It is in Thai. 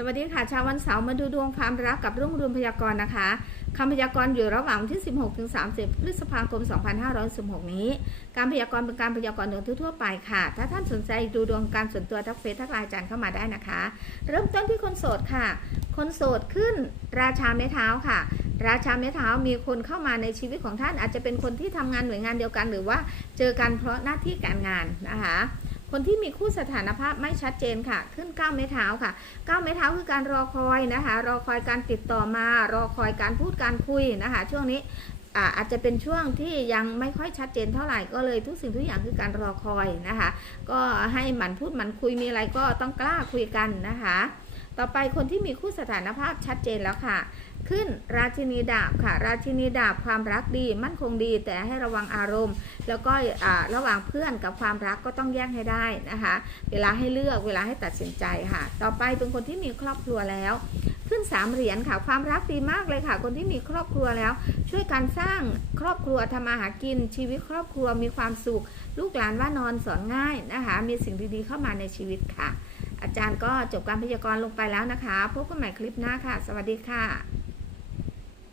สวัสดีค่ะชาววันเสาร์มาดูดวงความรักกับรุ่งเรืองพยากรณ์นะคะคำพยากรณ์อยู่ระหว่างที่ 16ถึง30 พฤษภาคม 2516 นี้ การพยากรณ์เป็นการพยากรณ์ดวงทั่วไปค่ะ ถ้าท่านสนใจดูดวงการส่วนตัวทักเฟซทักไลน์จารย์เข้ามาได้นะคะ เริ่มต้นที่คนโสดค่ะ คนโสดขึ้นราชาไม้เท้าค่ะ ราชาไม้เท้ามีคนเข้ามาในชีวิตของท่านอาจจะเป็นคนที่ทำงานหน่วยงานเดียวกัน หรือว่าเจอกันเพราะหน้าที่การงานนะคะ คนที่มีคู่สถานภาพไม่ชัดเจนค่ะ ขึ้นก้าวไม้เท้าค่ะก้าวไม้เท้าคือการรอคอยนะคะ รอคอยการติดต่อมา รอคอยการพูดการคุยนะคะ ช่วงนี้อาอาจจะเป็นช่วงที่ยังไม่ค่อยชัดเจนเท่าไหร่ก็เลยทุกสิ่งทุกอย่างคือการรอคอยนะคะ ก็ให้หมันพูดหมันคุยมีอะไรก็ต้องกล้าคุยกันนะคะ ต่อไปคนที่มีคู่สถานภาพชัดเจนแล้วค่ะ ขึ้นราชินีดาบค่ะ ราชินีดาบความรักดี มั่นคงดี แต่ให้ระวังอารมณ์ แล้วก็ระหว่างเพื่อนกับความรักก็ต้องแยกให้ได้นะคะ เวลาให้เลือกเวลาให้ตัดสินใจค่ะ ต่อไปเป็นคนที่มีครอบครัวแล้ว ขึ้นสามเหรียญค่ะ ความรักดีมากเลยค่ะ คนที่มีครอบครัวแล้ว ช่วยกันสร้างครอบครัวทำมาหากิน ชีวิตครอบครัวมีความสุข ลูกหลานว่านอนสอนง่ายนะคะ มีสิ่งดีๆเข้ามาในชีวิตค่ะ อาจารย์ก็จบการพยากรณ์ลงไปแล้วนะคะ พบกันใหม่คลิปหน้าค่ะ สวัสดีค่ะ